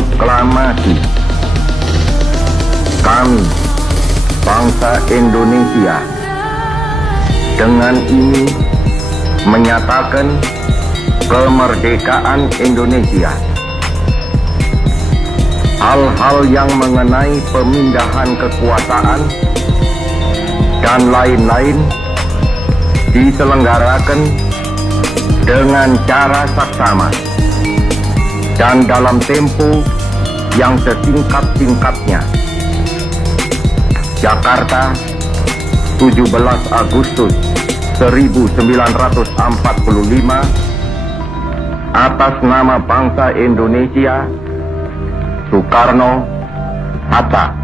Proklamasi. Kami, bangsa Indonesia, dengan ini menyatakan kemerdekaan Indonesia. Hal-hal yang mengenai pemindahan kekuasaan dan lain-lain diselenggarakan dengan cara saksama dan dalam tempo yang sesingkat-singkatnya. Jakarta, 17 Agustus 1945, atas nama bangsa Indonesia, Soekarno Hatta.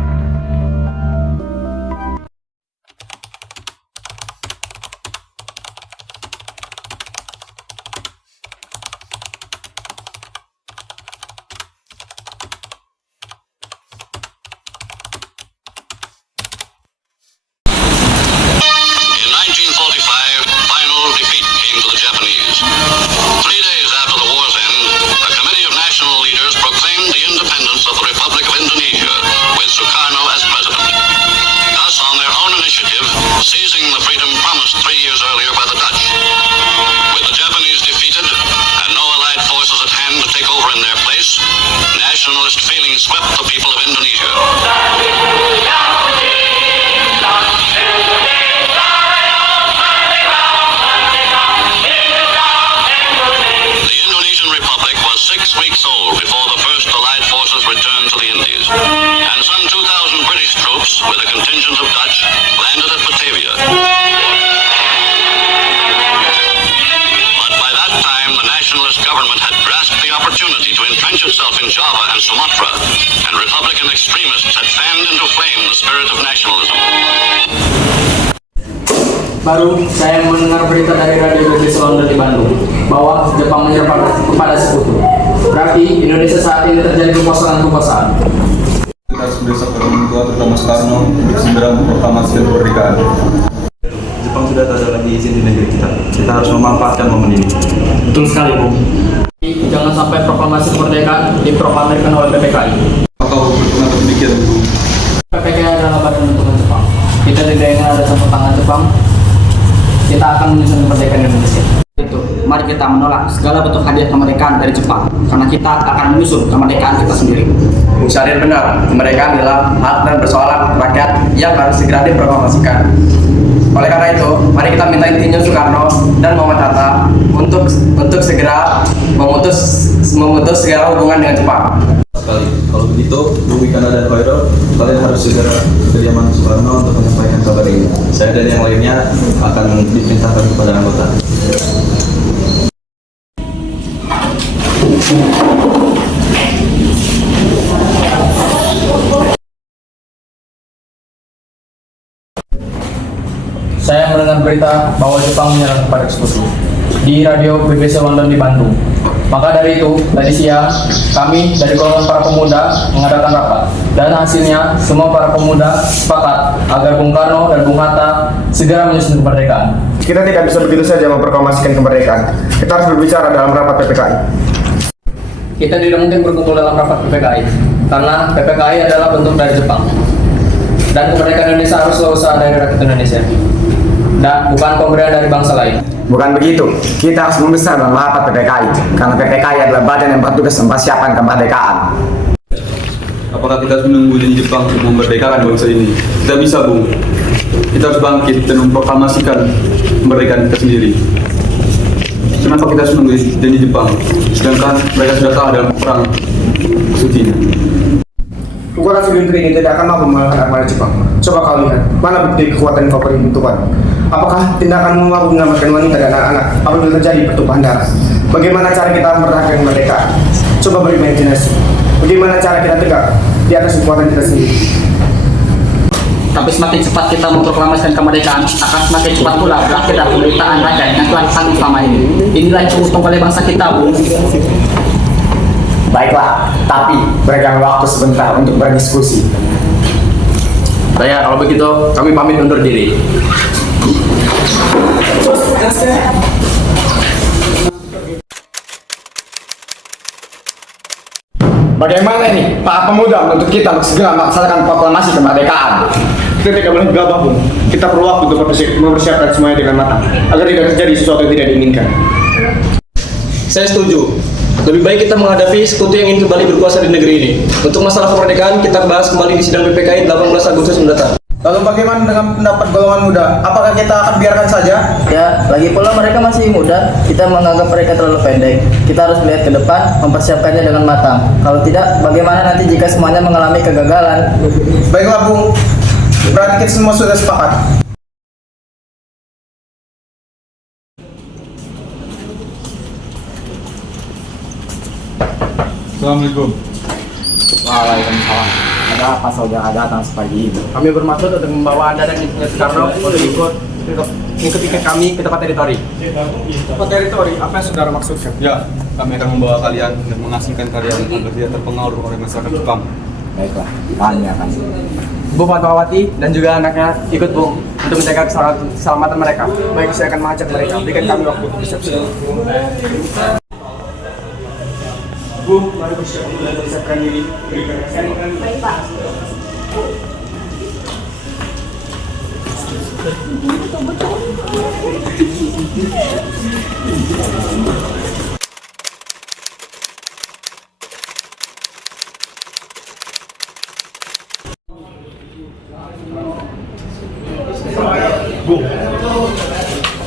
Seizing the freedom promised 3 years earlier by the Dutch. With the Japanese defeated and no Allied forces at hand to take over in their place, nationalist feeling swept the people of Indonesia. The Indonesian Republic was 6 weeks old before the first Allied forces returned to the Indies, and some 2,000 British troops, with a contingent of Dutch, landed at Batavia. But by that time, the nationalist government had grasped the opportunity to entrench itself in Java and Sumatra, and Republican extremists had fanned into flame the spirit of nationalism. Baru saya mendengar berita dari Radio BBC London di Bandung bahwa Jepang menyerah kepada sekutu. Berarti Indonesia saat ini terjadi kekosongan. Kita harus mendesak para orang tua, terutama Soekarno, untuk segera memproklamasikan kemerdekaan. Jepang sudah tak ada lagi izin di negeri kita. Kita harus memanfaatkan momen ini. Betul sekali, Bu. Jangan sampai proklamasi kemerdekaan diproklamirkan oleh PPKI. Atau kenapa demikian, Bu? PPKI adalah badan bentukan Jepang. Kita tidak ingin ada campur tangan Jepang. Kita akan menyusun kemerdekaan Indonesia. Mari kita menolak segala bentuk hadiah kemerdekaan dari Jepang, karena kita akan menyusun kemerdekaan kita sendiri. Bung Syahrir benar, kemerdekaan adalah hak dan persoalan rakyat yang harus segera diproklamasikan. Oleh karena itu, mari kita minta intinya Soekarno dan Muhammad Hatta untuk segera memutus segala hubungan dengan Jepang. Sekali. Kalau begitu, Bu Wikana dan Khairul, kalian harus segera ke kediaman Soekarno untuk menyampaikan kabar ini. Saya dan yang lainnya akan diperintahkan kepada anggota. Saya mendengar berita bahwa Jepang menyerang kepada sekutu di Radio BBC London di Bandung. Maka dari itu, tadi siang kami dari golongan para pemuda mengadakan rapat, dan hasilnya semua para pemuda sepakat agar Bung Karno dan Bung Hatta segera menyusun kemerdekaan. Kita tidak bisa begitu saja memproklamasikan kemerdekaan. Kita harus berbicara dalam rapat PPKI. Kita tidak mungkin berkumpul dalam rapat PPKI, karena PPKI adalah bentuk dari Jepang. Dan kemerdekaan Indonesia haruslah usaha dari rakyat Indonesia, dan bukan pemberian dari bangsa lain. Bukan begitu, kita harus membesar dalam rapat PPKI, karena PPKI adalah badan yang bertugas mempersiapkan kemerdekaan. Apakah kita harus menunggu janji Jepang untuk memerdekakan bangsa ini? Tidak bisa, Bung. Kita harus bangkit dan memproklamasikan kemerdekaan kita sendiri. Kenapa kita harus menunggu janji Jepang, sedangkan mereka sudah kalah dalam perang Suci? Kekuatan segelintir ini tidak akan mampu mengalahkan armada Jepang. Coba kau lihat, mana bukti kekuatan kau peruntukan? Apakah tindakanmu mampu menyelamatkan wanita dan anak-anak apabila terjadi pertumpahan darah? Bagaimana cara kita mempertahankan kemerdekaan? Coba berimajinasi. Bagaimana cara kita tegak di atas kekuatan kita sendiri? Tapi semakin cepat kita memproklamasikan kemerdekaan, akan semakin cepat pula berakhir dari penderitaan rakyat yang telah ditanggung selama ini. Inilah yang diusung oleh bangsa kita, Bu. Baiklah, tapi berikan waktu sebentar untuk berdiskusi. Kalau begitu, kami pamit undur diri. Bagaimana ini Pak Pemuda untuk kita untuk segera melaksanakan proklamasi kemerdekaan? Kita tidak boleh gegabah, Bung. Kita perlu waktu untuk mempersiapkan semuanya dengan matang agar tidak terjadi sesuatu yang tidak diinginkan. Saya setuju. Lebih baik kita menghadapi sekutu yang ingin kembali berkuasa di negeri ini. Untuk masalah kemerdekaan, kita bahas kembali di sidang PPKI 18 Agustus mendatang. Lalu bagaimana dengan pendapat golongan muda? Apakah kita akan biarkan saja? Ya, lagi pula mereka masih muda, kita menganggap mereka terlalu pendek. Kita harus melihat ke depan, mempersiapkannya dengan matang. Kalau tidak, bagaimana nanti jika semuanya mengalami kegagalan? Baiklah, Bung. Berarti kita semua sudah sepakat. Assalamualaikum. Waalaikumsalam. Ada apa saudara datang sepagi ini? Kami bermaksud untuk membawa Anda dan Insinyur Soekarno untuk ikut kami ke tempat teritori. Tempat teritori, apa yang saudara maksudkan? Ya, kami akan membawa kalian dan mengasingkan kalian agar tidak terpengaruh oleh masyarakat Jepang. Baiklah, kami akan. Bu Fatmawati dan juga anaknya ikut, Bung, untuk menjaga keselamatan mereka. Baik, saya akan mengajak mereka. Berikan kami waktu untuk bersiap-siap. Bu, mari bersiap untuk mempersiapkan diri. Berikan kesempatan. Baik, Pak. Bu,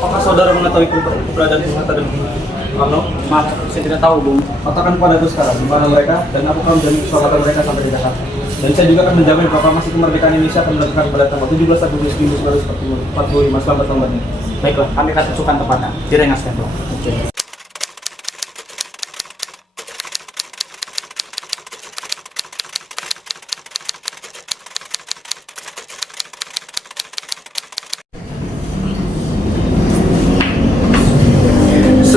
apakah saudara mengetahui keberadaan Bung Hatta dan Bung Karno? Maaf, saya tidak tahu, Bung. Katakan kepada aku sekarang di mana mereka dan aku akan menjamin keselamatan mereka sampai di Jakarta. Dan saya juga akan menjamin proklamasi kemerdekaan Indonesia akan dilakukan pada tanggal 17 Agustus 1945 selamat-selamatnya. Baiklah, kami akan tentukan tempatnya di Rengas Dengklok.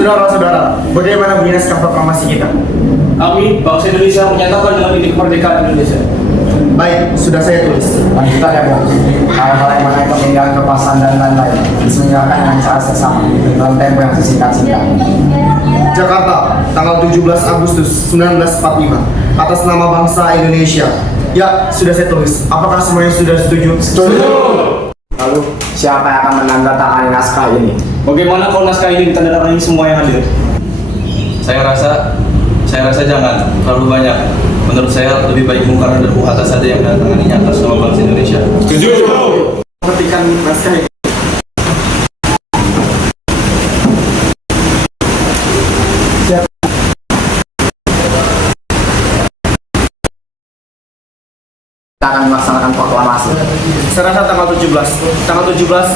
Saudara-saudara, bagaimana bunyi naskah proklamasi kita? Kami, bangsa Indonesia, menyatakan dengan ini kemerdekaan Indonesia. Baik, sudah saya tulis. Lanjutkan ya, Bung. Hal-hal yang mengenai pemilihan kekuasaan dan lain-lain diselenggarakan dengan cara seksama dalam tempo yang sesingkat-singkat. Jakarta, tanggal 17 Agustus 1945, atas nama bangsa Indonesia. Ya, sudah saya tulis. Apakah semuanya sudah setuju? Setuju. Lalu, siapa yang akan menandatangani naskah ini? Bagaimana kalau naskah ini ditandatangani semua yang hadir? Saya rasa jangan terlalu banyak. Menurut saya lebih baik Bung Karno dan Bung Hatta saja yang menandatangani atas nama bangsa Indonesia. Setuju. Petikan naskah ini. Kita akan melaksanakan proklamasi. Saya rasa tanggal 17. Tanggal 17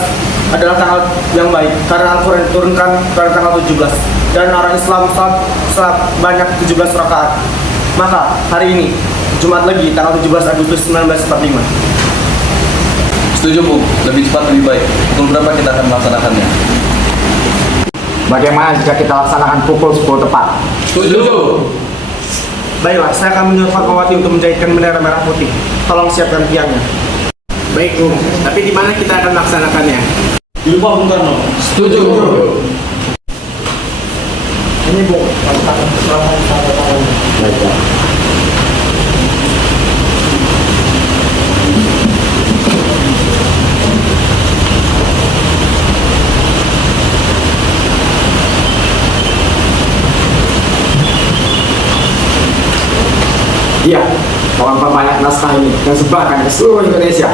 adalah tanggal yang baik karena Al-Quran diturunkan pada tanggal 17 dan orang Islam salat banyak 17 rakaat. Maka hari ini Jumat Legi tanggal 17 Agustus 1945. Setuju Bung, lebih cepat lebih baik. Pukul berapa kita akan melaksanakannya? Bagaimana jika kita laksanakan pukul 10 tepat? Setuju. Baiklah, saya akan menyuruh Fatmawati untuk menjahitkan bendera merah putih. Tolong siapkan tiangnya. Baik, Bung. Tapi di mana kita akan melaksanakannya? Di rumah Bung Karno. Setuju. Ini Bu, Baiklah. Iya, tolong perbanyak naskah ini dan sebarkan ke seluruh Indonesia.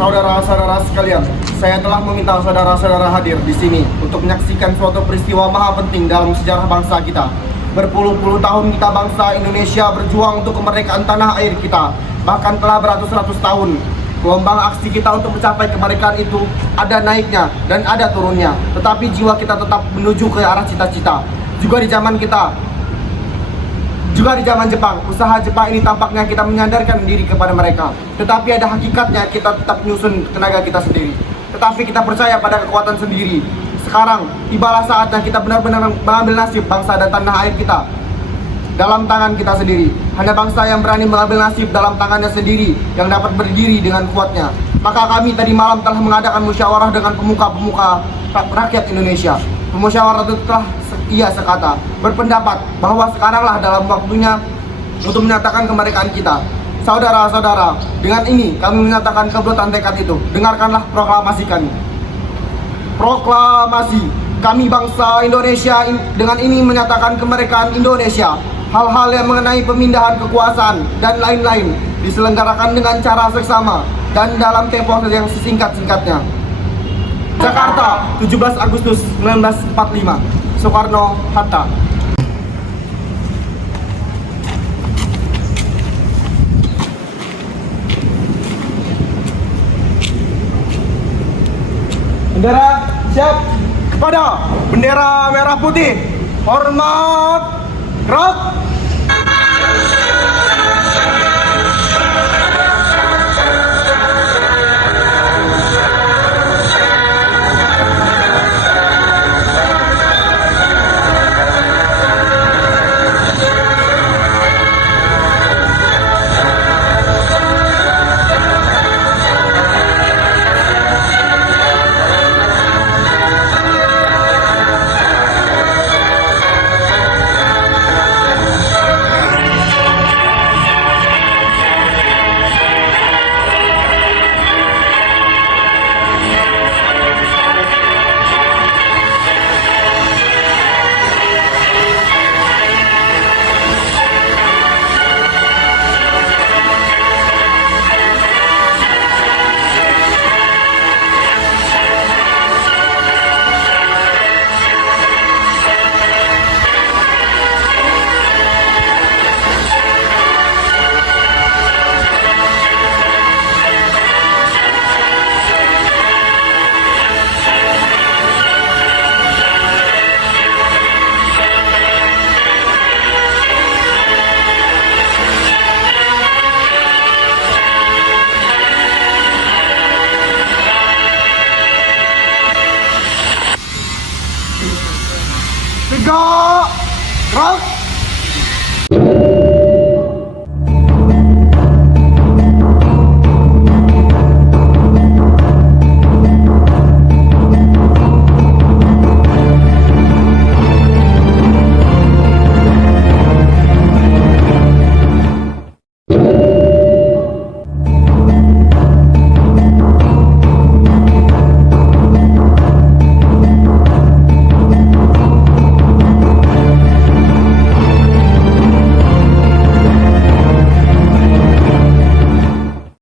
Saudara-saudara sekalian, saya telah meminta saudara-saudara hadir di sini untuk menyaksikan suatu peristiwa maha penting dalam sejarah bangsa kita. Berpuluh-puluh tahun kita bangsa Indonesia berjuang untuk kemerdekaan tanah air kita. Bahkan telah beratus-ratus tahun. Gelombang aksi kita untuk mencapai kemerdekaan itu ada naiknya dan ada turunnya. Tetapi jiwa kita tetap menuju ke arah cita-cita. Juga di zaman Jepang, usaha Jepang ini tampaknya kita menyandarkan diri kepada mereka. Tetapi ada hakikatnya kita tetap menyusun tenaga kita sendiri. tetapi kita percaya pada kekuatan sendiri. Sekarang tibalah saatnya kita benar-benar mengambil nasib bangsa dan tanah air kita dalam tangan kita sendiri. Hanya bangsa yang berani mengambil nasib dalam tangannya sendiri yang dapat berdiri dengan kuatnya. Maka kami tadi malam telah mengadakan musyawarah dengan pemuka-pemuka rakyat Indonesia. Pemusyawarah itu telah ia sekata berpendapat bahwa sekaranglah dalam waktunya untuk menyatakan kemerdekaan kita. Saudara-saudara, dengan ini kami menyatakan kebelotan tekad itu. Dengarkanlah proklamasi kami. Proklamasi, kami bangsa Indonesia dengan ini menyatakan kemerdekaan Indonesia. Hal-hal yang mengenai pemindahan kekuasaan dan lain-lain diselenggarakan dengan cara seksama dan dalam tempo yang sesingkat-singkatnya. Jakarta, 17 Agustus 1945. Soekarno-Hatta. Bendera siap kepada bendera merah putih. Hormat, gerak. Tegak, gerak.